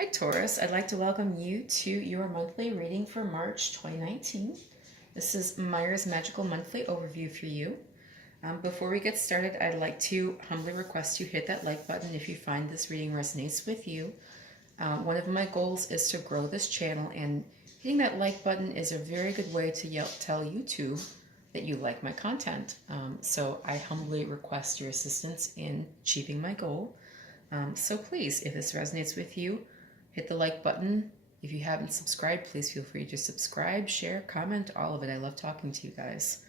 Hi Taurus, I'd like to welcome you to your monthly reading for March 2019. This is Myers Magical Monthly Overview for you. Before we get started, I'd like to humbly request you hit that like button if you find this reading resonates with you. One of my goals is to grow this channel, and hitting that like button is a very good way to tell YouTube that you like my content. So I humbly request your assistance in achieving my goal. So please, if this resonates with you, hit the like button. If you haven't subscribed, please feel free to subscribe, share, comment, all of it. I love talking to you guys.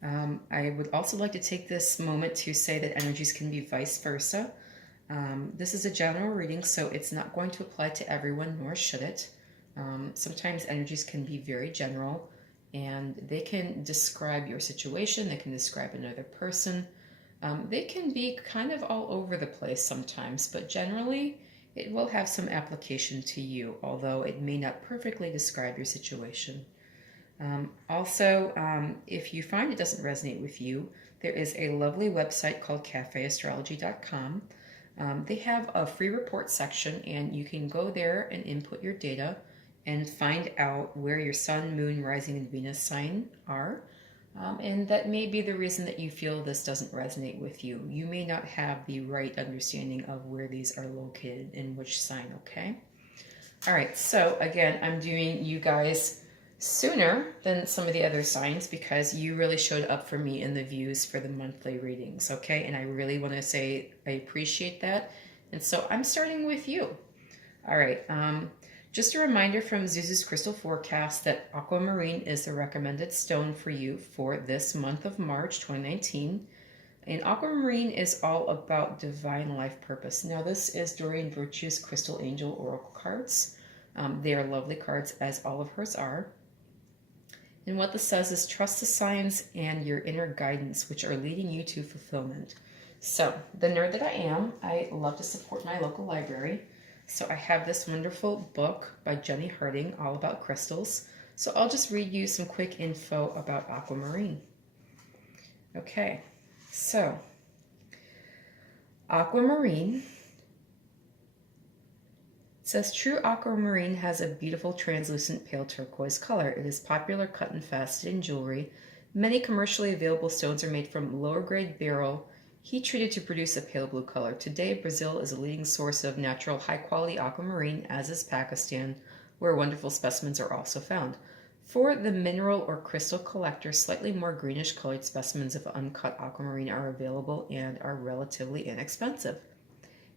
I would also like to take this moment to say that energies can be vice versa. This is a general reading, so it's not going to apply to everyone, nor should it. Sometimes energies can be very general, and they can describe your situation, they can describe another person. They can be kind of all over the place sometimes, but generally it will have some application to you, although it may not perfectly describe your situation. If you find it doesn't resonate with you, there is a lovely website called cafeastrology.com. They have a free report section, and you can go there and input your data and find out where your sun, moon, rising, and Venus sign are. And that may be the reason that you feel this doesn't resonate with you. You may not have the right understanding of where these are located in which sign, okay? All right, so again, I'm doing you guys sooner than some of the other signs because you really showed up for me in the views for the monthly readings, okay? And I really want to say I appreciate that. And so I'm starting with you. All right, just a reminder from Zuzu's Crystal Forecast that aquamarine is the recommended stone for you for this month of March 2019. And aquamarine is all about divine life purpose. Now, this is Doreen Virtue's Crystal Angel Oracle cards. They are lovely cards, as all of hers are. And what this says is trust the signs and your inner guidance, which are leading you to fulfillment. So, the nerd that I am, I love to support my local library. So I have this wonderful book by Jenny Harding, all about crystals. So I'll just read you some quick info about aquamarine. Okay, so aquamarine says true aquamarine has a beautiful translucent pale turquoise color. It is popular cut and faceted in jewelry. Many commercially available stones are made from lower grade beryl, heat treated to produce a pale blue color. Today, Brazil is a leading source of natural high-quality aquamarine, as is Pakistan, where wonderful specimens are also found. For the mineral or crystal collector, slightly more greenish-colored specimens of uncut aquamarine are available and are relatively inexpensive.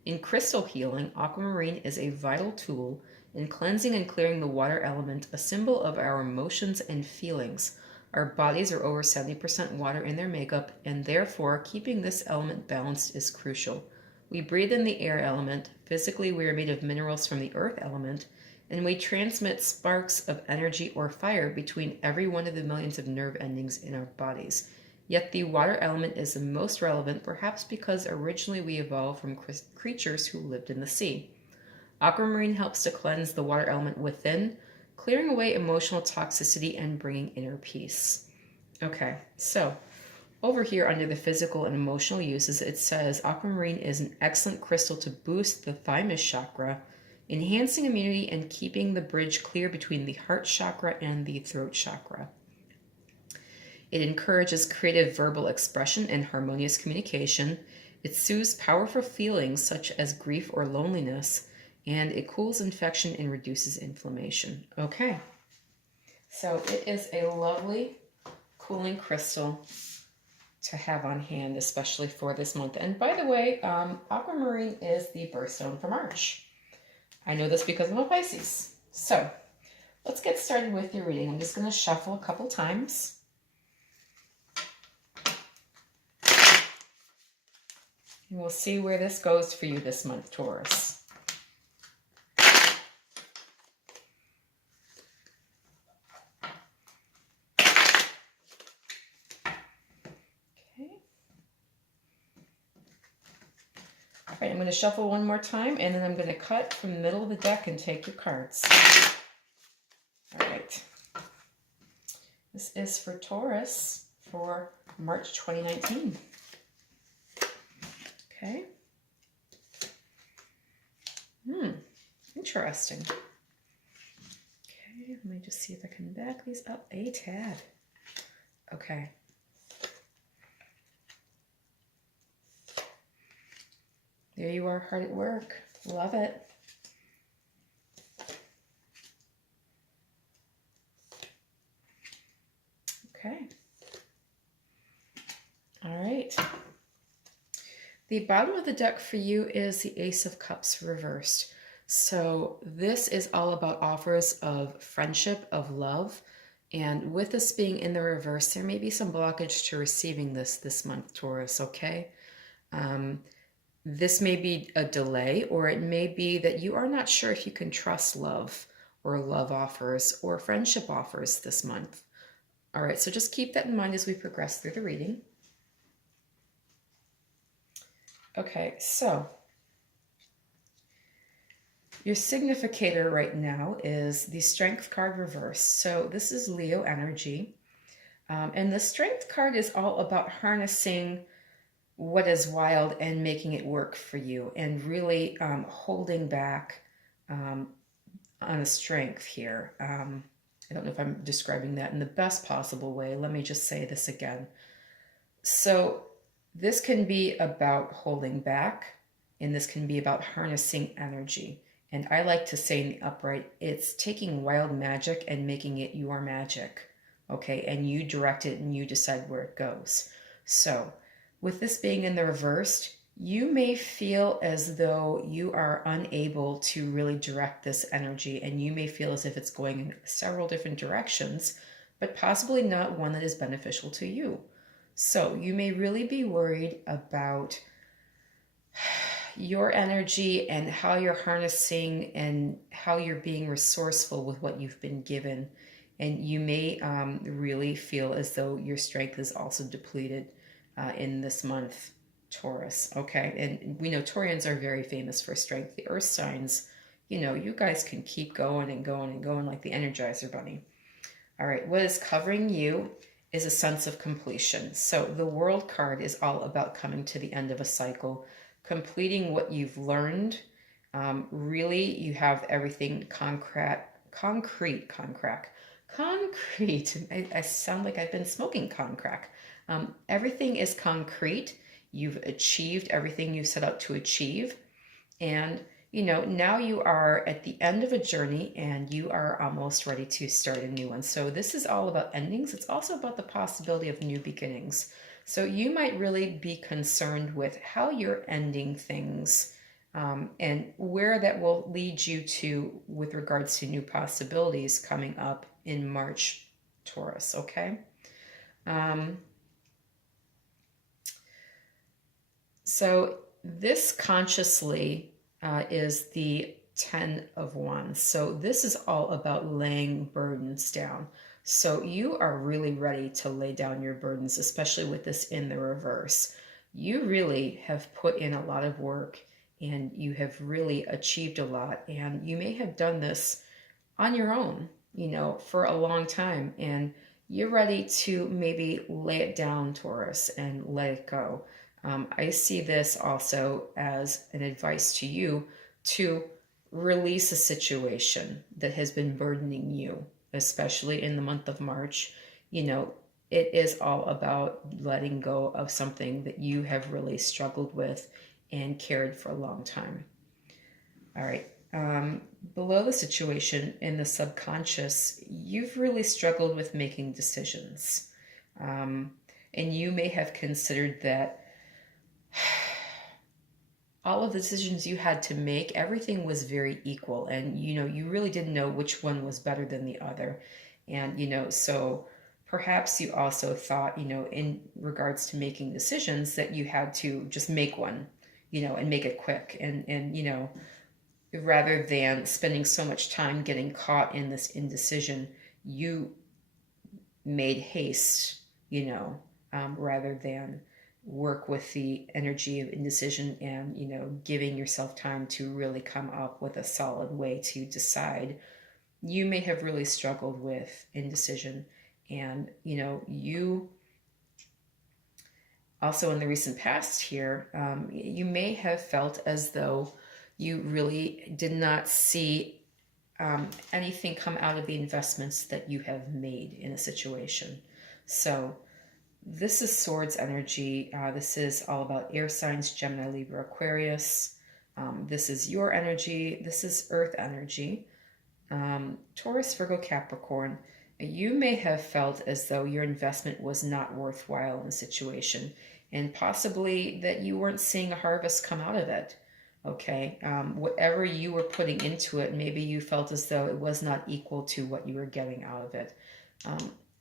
In crystal healing, aquamarine is a vital tool in cleansing and clearing the water element, a symbol of our emotions and feelings. Our bodies are over 70% water in their makeup, and therefore keeping this element balanced is crucial. We breathe in the air element. Physically, we are made of minerals from the earth element, and we transmit sparks of energy or fire between every one of the millions of nerve endings in our bodies. Yet the water element is the most relevant, perhaps because originally we evolved from creatures who lived in the sea. Aquamarine helps to cleanse the water element within, clearing away emotional toxicity and bringing inner peace. Okay, so over here under the physical and emotional uses, it says aquamarine is an excellent crystal to boost the thymus chakra, enhancing immunity and keeping the bridge clear between the heart chakra and the throat chakra. It encourages creative verbal expression and harmonious communication. It soothes powerful feelings such as grief or loneliness, and it cools infection and reduces inflammation. Okay, so it is a lovely cooling crystal to have on hand, especially for this month. And by the way, aquamarine is the birthstone for March. I know this because I'm a Pisces. So let's get started with your reading. I'm just going to shuffle a couple times. And we'll see where this goes for you this month, Taurus. All right, I'm going to shuffle one more time, and then I'm going to cut from the middle of the deck and take your cards. All right. This is for Taurus for March 2019. Okay. Interesting. Okay, let me just see if I can back these up a tad. Okay. There you are, hard at work. Love it. Okay. All right. The bottom of the deck for you is the Ace of Cups reversed. So this is all about offers of friendship, of love. And with this being in the reverse, there may be some blockage to receiving this month, Taurus, okay? This may be a delay, or it may be that you are not sure if you can trust love or love offers or friendship offers this month. All right, so just keep that in mind as we progress through the reading. Okay, so your significator right now is the Strength card reversed. So this is Leo energy. And the Strength card is all about harnessing what is wild and making it work for you, and really holding back on a strength here. I don't know if I'm describing that in the best possible way. Let me just say this again. So this can be about holding back, and this can be about harnessing energy. And I like to say in the upright, it's taking wild magic and making it your magic, okay? And you direct it and you decide where it goes. So with this being in the reversed, you may feel as though you are unable to really direct this energy, and you may feel as if it's going in several different directions, but possibly not one that is beneficial to you. So you may really be worried about your energy and how you're harnessing and how you're being resourceful with what you've been given. And you may really feel as though your strength is also depleted in this month, Taurus, okay? And we know Taurians are very famous for strength. The earth signs, you know, you guys can keep going and going and going like the Energizer Bunny. All right, what is covering you is a sense of completion. So the World card is all about coming to the end of a cycle, completing what you've learned. Really, you have everything concrete. I sound like I've been smoking concrete. Everything is concrete. You've achieved everything you set out to achieve. And, you know, now you are at the end of a journey and you are almost ready to start a new one. So this is all about endings. It's also about the possibility of new beginnings. So you might really be concerned with how you're ending things and where that will lead you to with regards to new possibilities coming up in March, Taurus, okay? So this consciously is the 10 of Wands. So this is all about laying burdens down. So you are really ready to lay down your burdens, especially with this in the reverse. You really have put in a lot of work and you have really achieved a lot. And you may have done this on your own, you know, for a long time. And you're ready to maybe lay it down, Taurus, and let it go. I see this also as an advice to you to release a situation that has been burdening you, especially in the month of March. You know, it is all about letting go of something that you have really struggled with and carried for a long time. All right. Below the situation in the subconscious, you've really struggled with making decisions. And you may have considered that all of the decisions you had to make, everything was very equal. And, you know, you really didn't know which one was better than the other. And, you know, so perhaps you also thought, you know, in regards to making decisions that you had to just make one, you know, and make it quick. And you know, rather than spending so much time getting caught in this indecision, you made haste, you know, rather than work with the energy of indecision and, you know, giving yourself time to really come up with a solid way to decide. You may have really struggled with indecision, and, you know, you also in the recent past here, you may have felt as though You really did not see anything come out of the investments that you have made in a situation. So this is Swords energy. This is all about air signs, Gemini, Libra, Aquarius. This is your energy. This is Earth energy. Taurus, Virgo, Capricorn. You may have felt as though your investment was not worthwhile in a situation, and possibly that you weren't seeing a harvest come out of it. Okay, whatever you were putting into it, maybe you felt as though it was not equal to what you were getting out of it.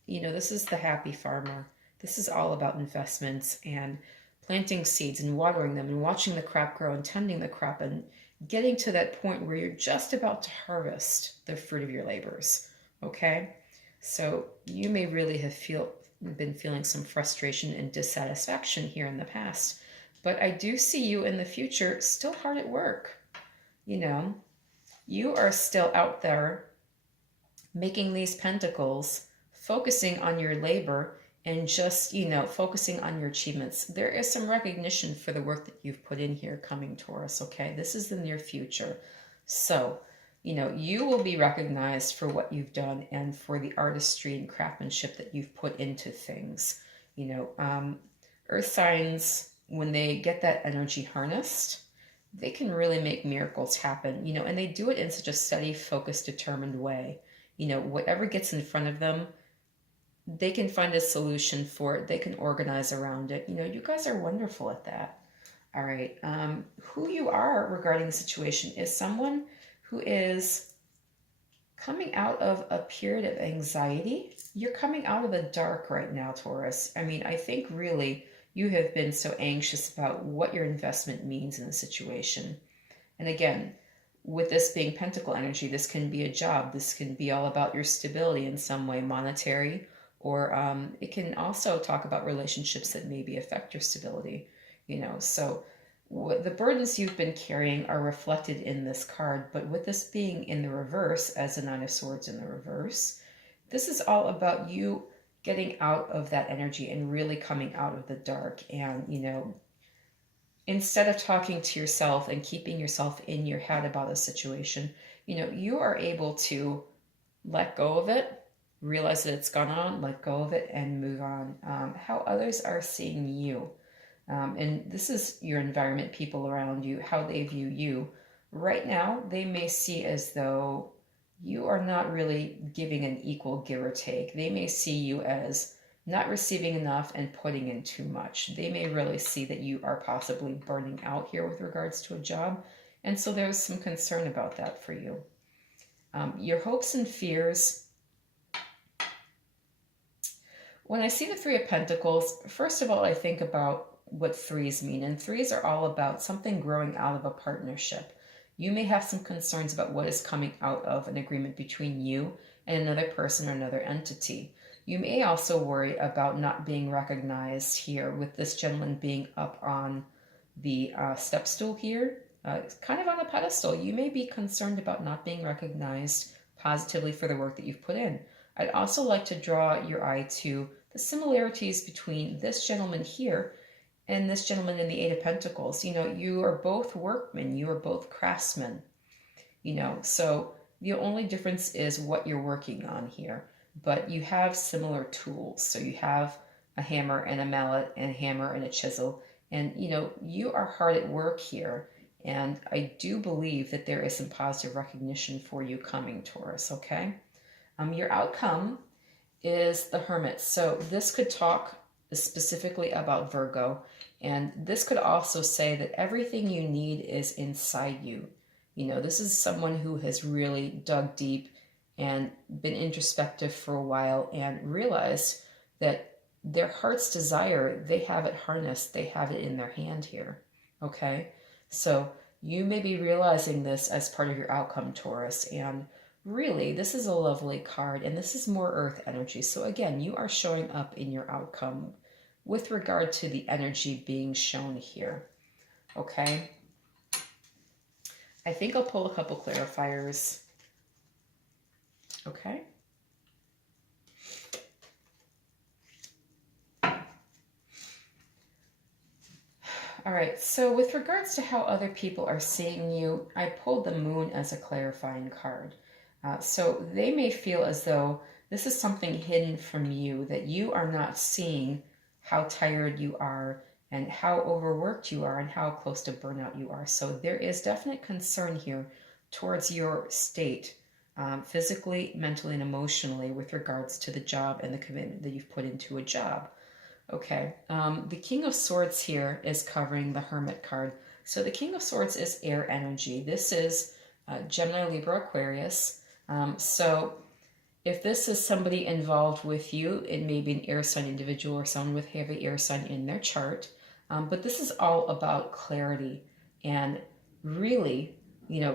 This is the happy farmer. This is all about investments and planting seeds and watering them and watching the crop grow and tending the crop and getting to that point where you're just about to harvest the fruit of your labors. Okay, so you may really have been feeling some frustration and dissatisfaction here in the past, but I do see you in the future still hard at work. You are still out there making these pentacles, focusing on your labor and just, focusing on your achievements. There is some recognition for the work that you've put in here coming, Taurus, okay? This is the near future. So, you will be recognized for what you've done and for the artistry and craftsmanship that you've put into things. Earth signs, when they get that energy harnessed, they can really make miracles happen, and they do it in such a steady, focused, determined way. Whatever gets in front of them, they can find a solution for it. They can organize around it. You guys are wonderful at that. All right. Who you are regarding the situation is someone who is coming out of a period of anxiety. You're coming out of the dark right now, Taurus. I think really you have been so anxious about what your investment means in the situation. And again, with this being Pentacle energy, this can be a job. This can be all about your stability in some way, monetary, or it can also talk about relationships that maybe affect your stability, So the burdens you've been carrying are reflected in this card, but with this being in the reverse, as the Nine of Swords in the reverse, this is all about you getting out of that energy and really coming out of the dark. And, instead of talking to yourself and keeping yourself in your head about a situation, you are able to let go of it, realize that it's gone on, let go of it, and move on. How others are seeing you. And this is your environment, people around you, how they view you. Right now, they may see as though you are not really giving an equal give or take. They may see you as not receiving enough and putting in too much. They may really see that you are possibly burning out here with regards to a job. And so there's some concern about that for you. Your hopes and fears. When I see the Three of Pentacles, first of all, I think about what threes mean. And threes are all about something growing out of a partnership. You may have some concerns about what is coming out of an agreement between you and another person or another entity. You may also worry about not being recognized here, with this gentleman being up on the step stool here, kind of on a pedestal. You may be concerned about not being recognized positively for the work that you've put in. I'd also like to draw your eye to the similarities between this gentleman here and this gentleman in the Eight of Pentacles. You are both workmen, you are both craftsmen, so the only difference is what you're working on here, but you have similar tools. So you have a hammer and a mallet and a hammer and a chisel, and you are hard at work here. And I do believe that there is some positive recognition for you coming, Taurus, okay? Your outcome is the Hermit. So this could talk specifically about Virgo, and this could also say that everything you need is inside you. This is someone who has really dug deep and been introspective for a while and realized that their heart's desire, they have it harnessed, they have it in their hand here, okay? So you may be realizing this as part of your outcome, Taurus, and really, this is a lovely card, and this is more Earth energy. So again, you are showing up in your outcome with regard to the energy being shown here, okay? I think I'll pull a couple clarifiers, okay? All right, so with regards to how other people are seeing you, I pulled the moon as a clarifying card. So they may feel as though this is something hidden from you, that you are not seeing how tired you are and how overworked you are and how close to burnout you are. So there is definite concern here towards your state, physically, mentally, and emotionally with regards to the job and the commitment that you've put into a job. Okay, the King of Swords here is covering the Hermit card. So the King of Swords is air energy. This is Gemini, Libra, Aquarius. So if this is somebody involved with you, it may be an air sign individual or someone with heavy air sign in their chart. But this is all about clarity and really,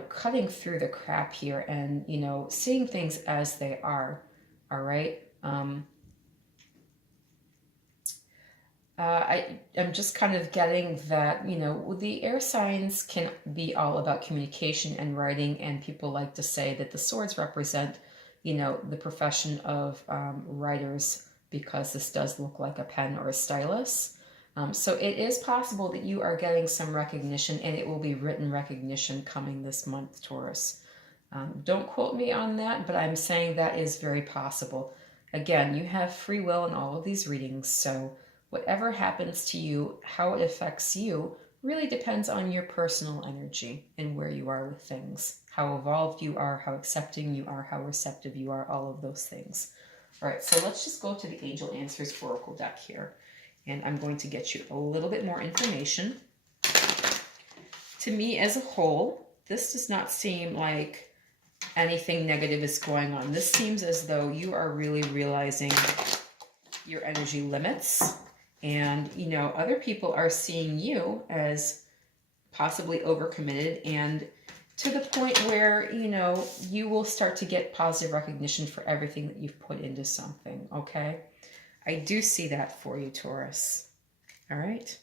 cutting through the crap here and, seeing things as they are. All right. I'm just kind of getting that, the air signs can be all about communication and writing, and people like to say that the swords represent, the profession of writers, because this does look like a pen or a stylus. So it is possible that you are getting some recognition, and it will be written recognition coming this month, Taurus. Don't quote me on that, but I'm saying that is very possible. Again, you have free will in all of these readings, so whatever happens to you, how it affects you, really depends on your personal energy and where you are with things, how evolved you are, how accepting you are, how receptive you are, all of those things. All right, so let's just go to the Angel Answers Oracle deck here, and I'm going to get you a little bit more information. To me as a whole, this does not seem like anything negative is going on. This seems as though you are really realizing your energy limits. And, other people are seeing you as possibly overcommitted, and to the point where, you will start to get positive recognition for everything that you've put into something, okay? I do see that for you, Taurus. All right?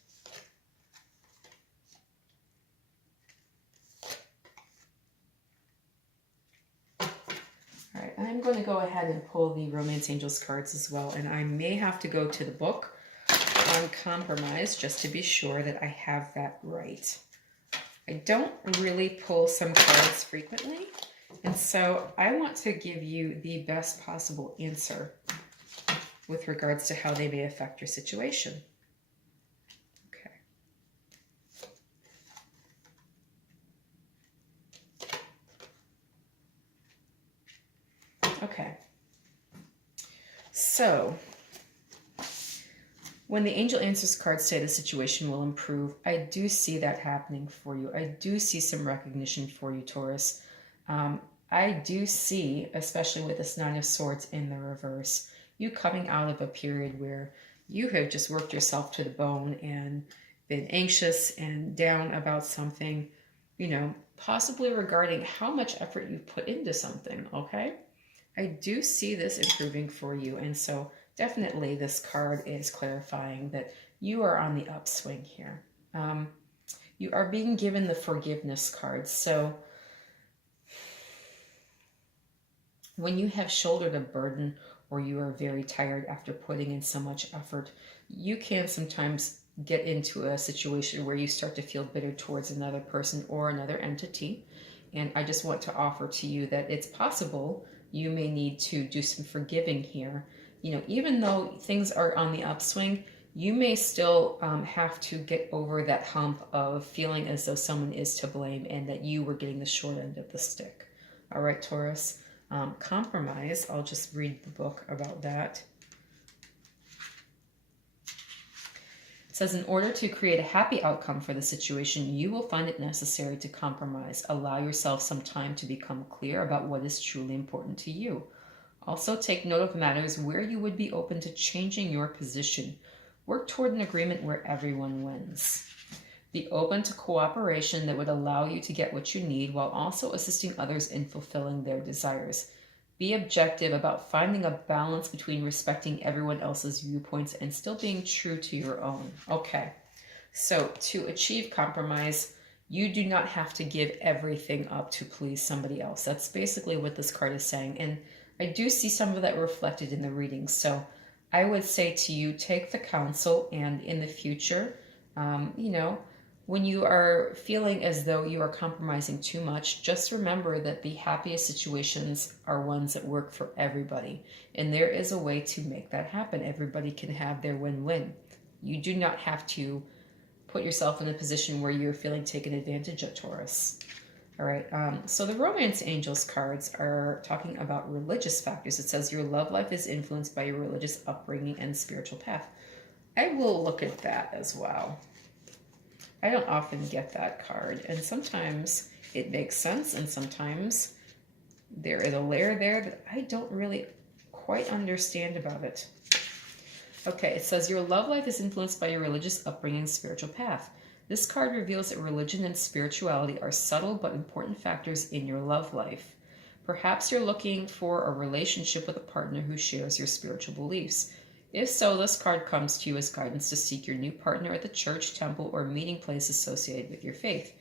All right, I'm going to go ahead and pull the Romance Angels cards as well, and I may have to go to the book on compromise just to be sure that I have that right. I don't really pull some cards frequently, and so I want to give you the best possible answer with regards to how they may affect your situation. Okay. So when the Angel Answers cards say the situation will improve, I do see that happening for you. I do see some recognition for you, Taurus. I do see, especially with this Nine of Swords in the reverse, you coming out of a period where you have just worked yourself to the bone and been anxious and down about something, possibly regarding how much effort you've put into something, okay? I do see this improving for you, and so definitely this card is clarifying that you are on the upswing here. You are being given the forgiveness card. So when you have shouldered a burden or you are very tired after putting in so much effort, you can sometimes get into a situation where you start to feel bitter towards another person or another entity. And I just want to offer to you that it's possible you may need to do some forgiving here. Even though things are on the upswing, you may still have to get over that hump of feeling as though someone is to blame and that you were getting the short end of the stick. All right, Taurus. Compromise. I'll just read the book about that. It says, in order to create a happy outcome for the situation, you will find it necessary to compromise. Allow yourself some time to become clear about what is truly important to you. Also, take note of matters where you would be open to changing your position. Work toward an agreement where everyone wins. Be open to cooperation that would allow you to get what you need while also assisting others in fulfilling their desires. Be objective about finding a balance between respecting everyone else's viewpoints and still being true to your own. Okay, so to achieve compromise, you do not have to give everything up to please somebody else. That's basically what this card is saying. And I do see some of that reflected in the readings. So I would say to you, take the counsel, and in the future, When you are feeling as though you are compromising too much, just remember that the happiest situations are ones that work for everybody. And there is a way to make that happen. Everybody can have their win-win. You do not have to put yourself in a position where you're feeling taken advantage of, Taurus. All right, so the Romance Angels cards are talking about religious factors. It says your love life is influenced by your religious upbringing and spiritual path. I will look at that as well. I don't often get that card, and sometimes it makes sense, and sometimes there is a layer there that I don't really quite understand about it. Okay, it says your love life is influenced by your religious upbringing and spiritual path. This card reveals that religion and spirituality are subtle but important factors in your love life. Perhaps you're looking for a relationship with a partner who shares your spiritual beliefs. If so, this card comes to you as guidance to seek your new partner at the church, temple, or meeting place associated with your faith.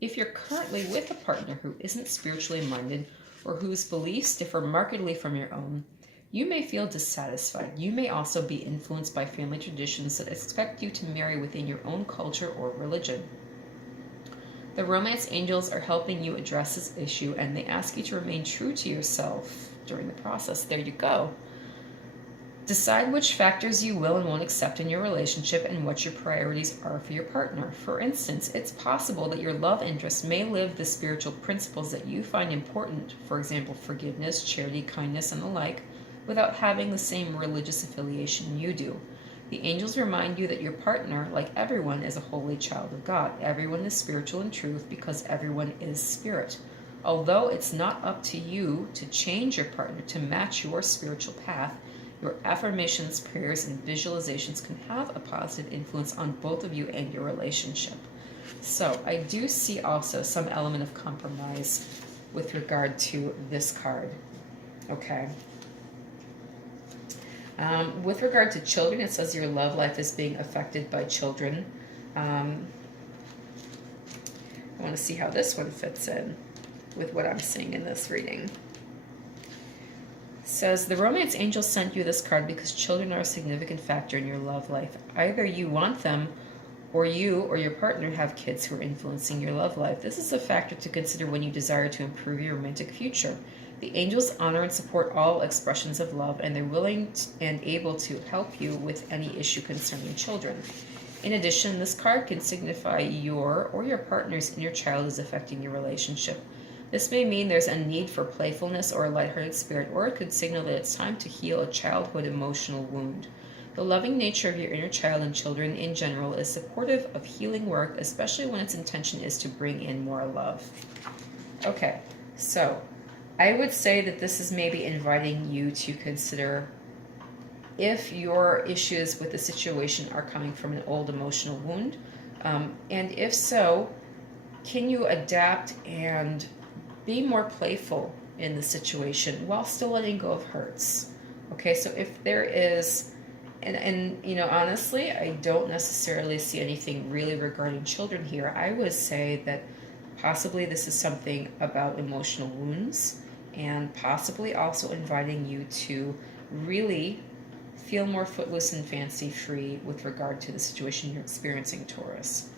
If you're currently with a partner who isn't spiritually minded or whose beliefs differ markedly from your own, you may feel dissatisfied. You may also be influenced by family traditions that expect you to marry within your own culture or religion. The Romance Angels are helping you address this issue, and they ask you to remain true to yourself during the process. There you go. Decide which factors you will and won't accept in your relationship and what your priorities are for your partner. For instance, it's possible that your love interest may live the spiritual principles that you find important, for example, forgiveness, charity, kindness, and the like, without having the same religious affiliation you do. The angels remind you that your partner, like everyone, is a holy child of God. Everyone is spiritual in truth because everyone is spirit. Although it's not up to you to change your partner to match your spiritual path, your affirmations, prayers, and visualizations can have a positive influence on both of you and your relationship. So I do see also some element of compromise with regard to this card. Okay. With regard to children, it says your love life is being affected by children. I want to see how this one fits in with what I'm seeing in this reading. Says the Romance Angel sent you this card because children are a significant factor in your love life. Either you want them, or you or your partner have kids who are influencing your love life. This is a factor to consider when you desire to improve your romantic future. The angels honor and support all expressions of love, and they're willing and able to help you with any issue concerning children. In addition, this card can signify your or your partner's inner child is affecting your relationship. This may mean there's a need for playfulness or a lighthearted spirit, or it could signal that it's time to heal a childhood emotional wound. The loving nature of your inner child and children in general is supportive of healing work, especially when its intention is to bring in more love. Okay, so I would say that this is maybe inviting you to consider if your issues with the situation are coming from an old emotional wound, and if so, can you adapt and be more playful in the situation while still letting go of hurts? Okay, so if there is, and you know, honestly, I don't necessarily see anything really regarding children here. I would say that possibly this is something about emotional wounds, and possibly also inviting you to really feel more footloose and fancy-free with regard to the situation you're experiencing, Taurus.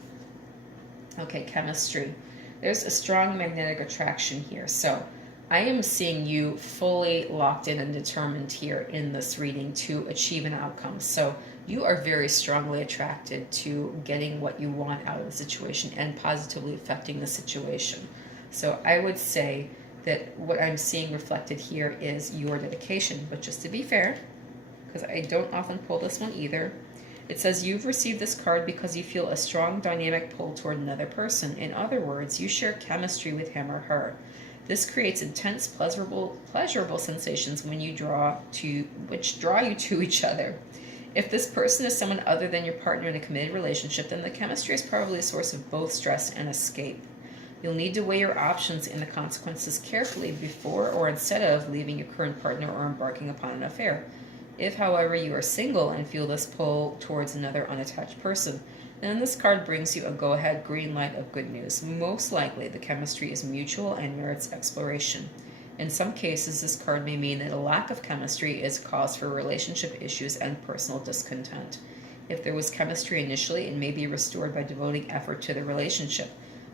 Okay, chemistry. There's a strong magnetic attraction here. So I am seeing you fully locked in and determined here in this reading to achieve an outcome. So you are very strongly attracted to getting what you want out of the situation and positively affecting the situation. So I would say that what I'm seeing reflected here is your dedication. But just to be fair, because I don't often pull this one either, it says you've received this card because you feel a strong dynamic pull toward another person. In other words, you share chemistry with him or her. This creates intense, pleasurable sensations which draw you to each other. If this person is someone other than your partner in a committed relationship, then the chemistry is probably a source of both stress and escape. You'll need to weigh your options and the consequences carefully before or instead of leaving your current partner or embarking upon an affair. If, however, you are single and feel this pull towards another unattached person, then this card brings you a go-ahead green light of good news. Most likely, the chemistry is mutual and merits exploration. In some cases, this card may mean that a lack of chemistry is cause for relationship issues and personal discontent. If there was chemistry initially, it may be restored by devoting effort to the relationship.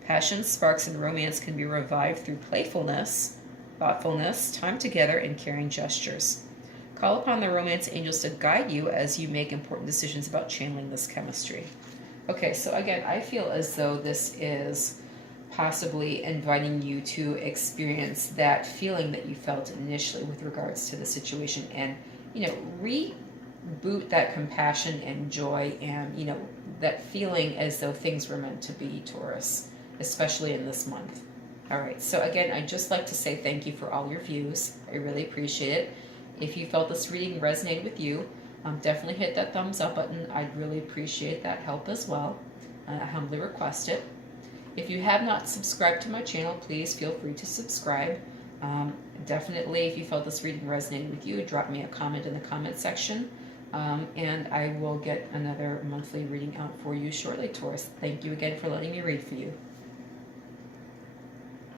Passion, sparks, and romance can be revived through playfulness, thoughtfulness, time together, and caring gestures. Call upon the romance angels to guide you as you make important decisions about channeling this chemistry. Okay, so again, I feel as though this is possibly inviting you to experience that feeling that you felt initially with regards to the situation, and reboot that compassion and joy, and that feeling as though things were meant to be, Taurus, especially in this month. All right, so again, I'd just like to say thank you for all your views. I really appreciate it. If you felt this reading resonated with you, definitely hit that thumbs up button. I'd really appreciate that help as well. I humbly request it. If you have not subscribed to my channel, please feel free to subscribe. Definitely, if you felt this reading resonated with you, drop me a comment in the comment section, and I will get another monthly reading out for you shortly, Taurus. Thank you again for letting me read for you.